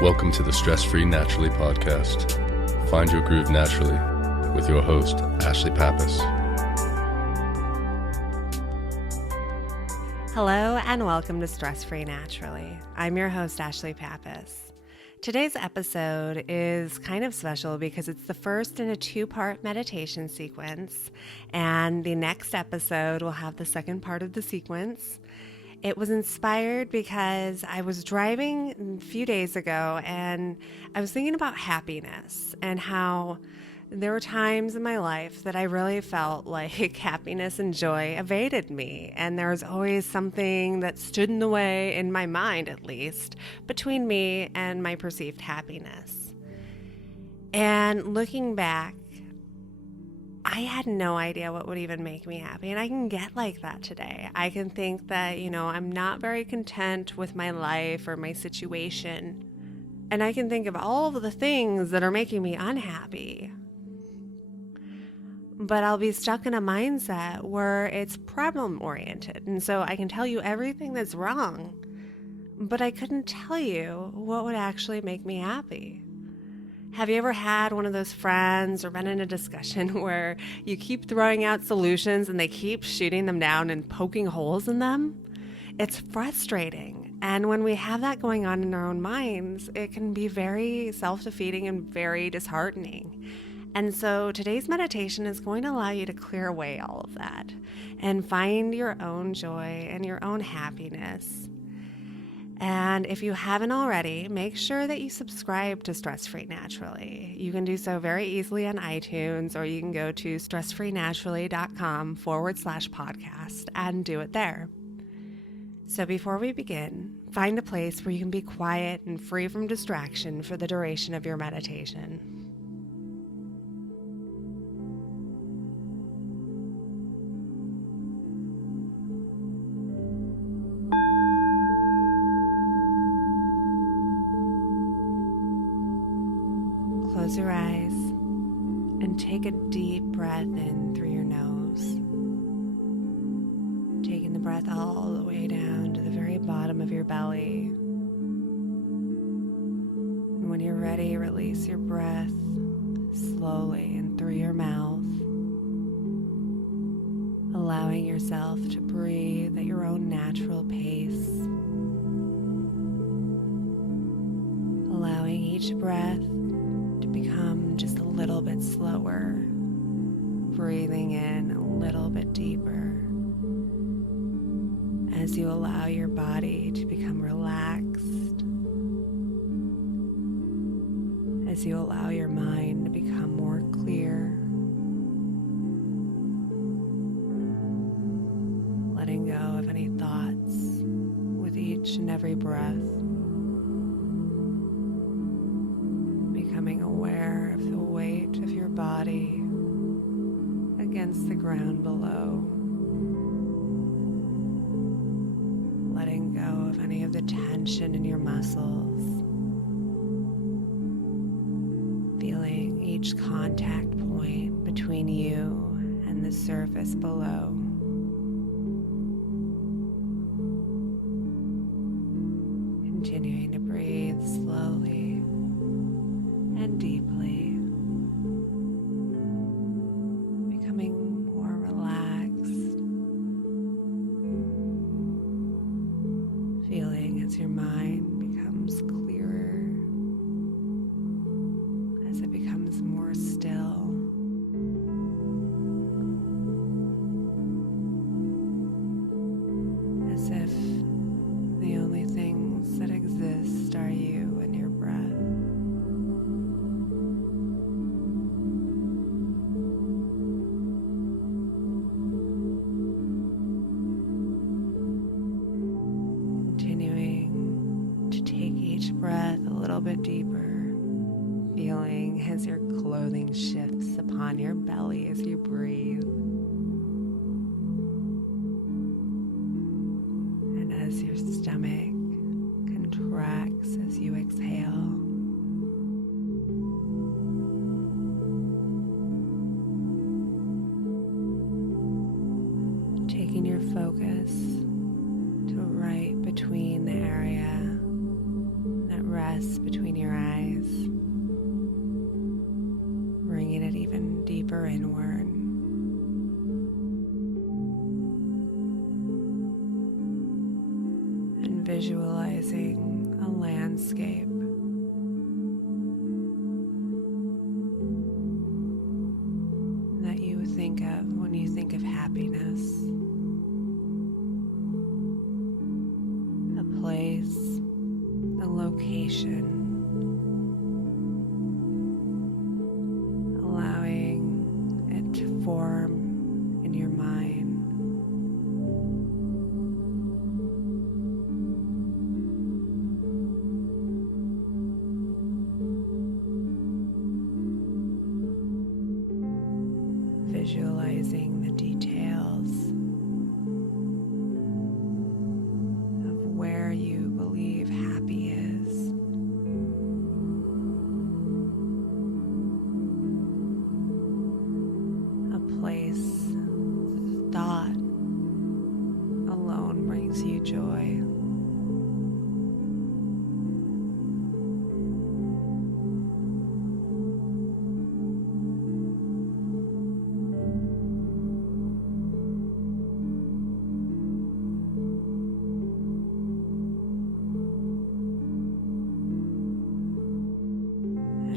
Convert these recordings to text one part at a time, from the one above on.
Welcome to the Stress Free Naturally podcast. Find your groove naturally with your host, Ashlie Pappas. Hello and welcome to Stress Free Naturally. I'm your host, Ashlie Pappas. Today's episode is kind of special because it's the first in a two-part meditation sequence, and the next episode will have the second part of the sequence. It was inspired because I was driving a few days ago and I was thinking about happiness and how there were times in my life that I really felt like happiness and joy evaded me. And there was always something that stood in the way, in my mind at least, between me and my perceived happiness. And looking back, I had no idea what would even make me happy. And I can get like that today. I can think that, I'm not very content with my life or my situation. And I can think of all of the things that are making me unhappy. But I'll be stuck in a mindset where it's problem oriented. And so I can tell you everything that's wrong, but I couldn't tell you what would actually make me happy. Have you ever had one of those friends or been in a discussion where you keep throwing out solutions and they keep shooting them down and poking holes in them? It's frustrating. And when we have that going on in our own minds, it can be very self-defeating and very disheartening. And so today's meditation is going to allow you to clear away all of that and find your own joy and your own happiness. And if you haven't already, make sure that you subscribe to Stress Free Naturally. You can do so very easily on iTunes, or you can go to stressfreenaturally.com/podcast and do it there. So before we begin, find a place where you can be quiet and free from distraction for the duration of your meditation. Close your eyes and take a deep breath in through your nose, taking the breath all the way down to the very bottom of your belly. And when you're ready, release your breath slowly in through your mouth, allowing yourself to breathe at your own natural pace, allowing each breath to become just a little bit slower, breathing in a little bit deeper as you allow your body to become relaxed, as you allow your mind to become more clear, letting go of any thoughts with each and every breath. Becoming aware of the weight of your body against the ground below. Letting go of any of the tension in your muscles. Feeling each contact point between you and the surface below. Continuing to breathe slowly and deeply, becoming more relaxed, feeling as your mind becomes clearer, as it becomes more still. As if the only things that exist are you and your breath. Breath a little bit deeper, feeling as your clothing shifts upon your belly as you breathe, and as your stomach contracts as you exhale. Taking your focus to right between the area that rests between your eyes, bringing it even deeper inward. And visualizing a landscape that you think of when you think of happiness. A place, a location, allowing it to form in your mind. Visualizing the details of where you believe happy is. A place thought alone brings you joy.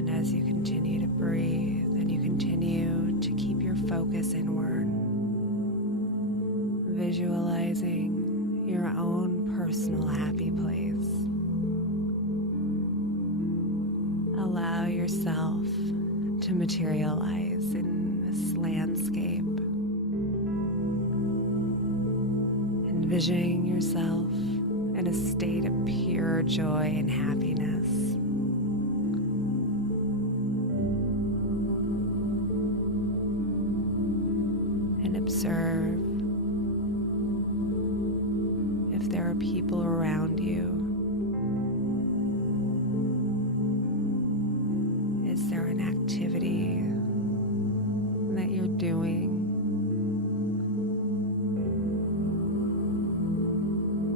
As you continue to breathe and you continue to keep your focus inward, visualizing your own personal happy place. Allow yourself to materialize in this landscape, envisioning yourself in a state of pure joy and happiness. And observe if there are people around you. Is there an activity that you're doing?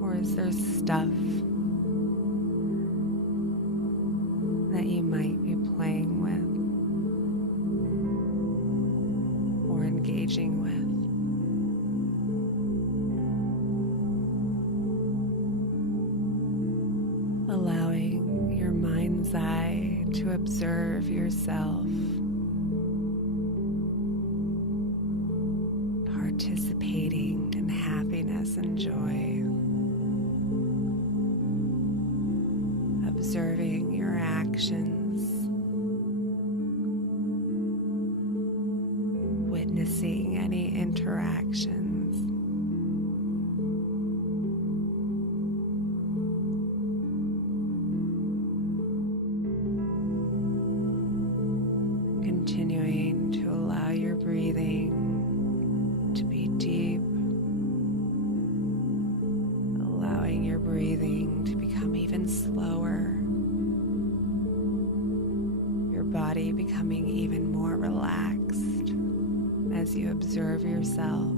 Or is there stuff that you might be playing with or engaging with? Allowing your mind's eye to observe yourself participating in happiness and joy. Observing your actions, witnessing any interactions. Continuing to allow your breathing to be deep, allowing your breathing to become even slower, your body becoming even more relaxed as you observe yourself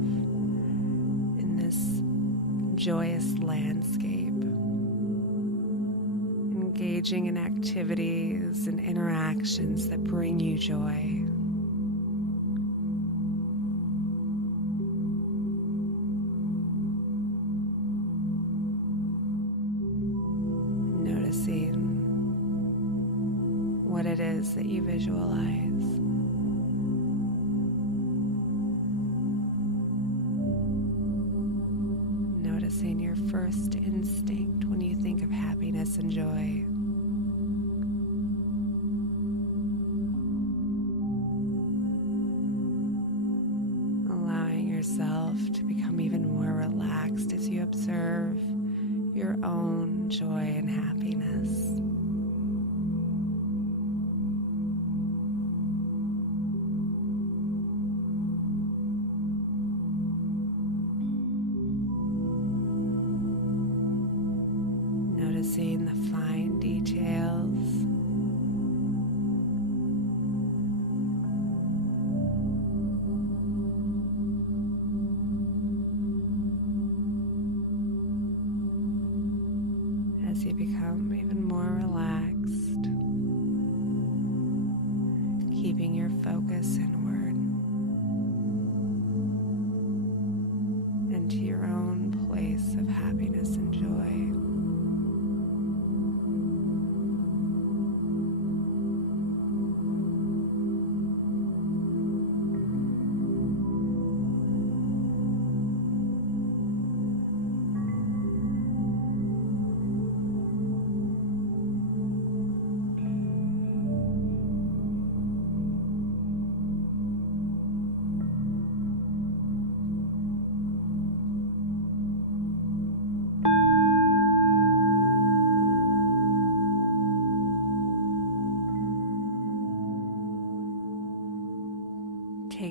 in this joyous landscape, engaging in activities and interactions that bring you joy. Noticing what it is that you visualize. Noticing your first instinct when you think of happiness and joy. Allowing yourself to become even more relaxed as you observe your own joy and happiness. Noticing the fine details. As you become even more relaxed.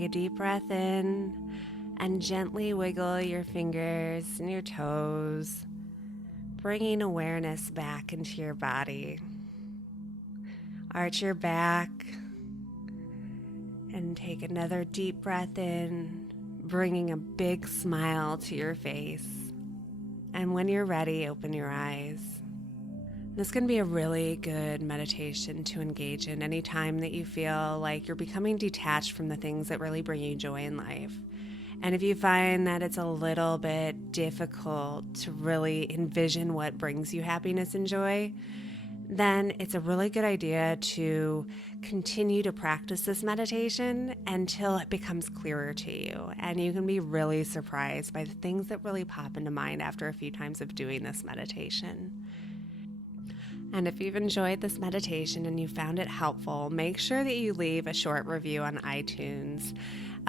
a deep breath in and gently wiggle your fingers and your toes, bringing awareness back into your body. Arch your back and take another deep breath in, bringing a big smile to your face. And when you're ready, open your eyes. This can be a really good meditation to engage in anytime that you feel like you're becoming detached from the things that really bring you joy in life. And if you find that it's a little bit difficult to really envision what brings you happiness and joy, then it's a really good idea to continue to practice this meditation until it becomes clearer to you. And you can be really surprised by the things that really pop into mind after a few times of doing this meditation. And if you've enjoyed this meditation and you found it helpful, make sure that you leave a short review on iTunes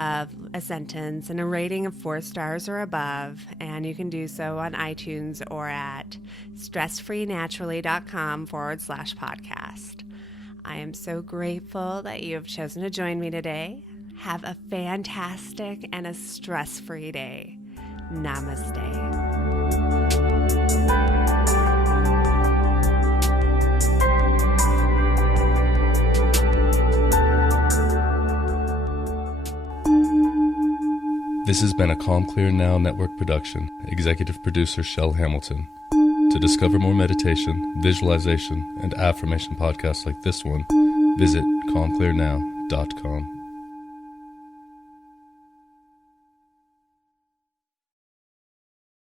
of a sentence and a rating of 4 stars or above. And you can do so on iTunes or at stressfreenaturally.com/podcast. I am so grateful that you have chosen to join me today. Have a fantastic and a stress-free day. Namaste. This has been a Calm Clear Now Network production. Executive producer Shel Hamilton. To discover more meditation, visualization, and affirmation podcasts like this one, visit calmclearnow.com.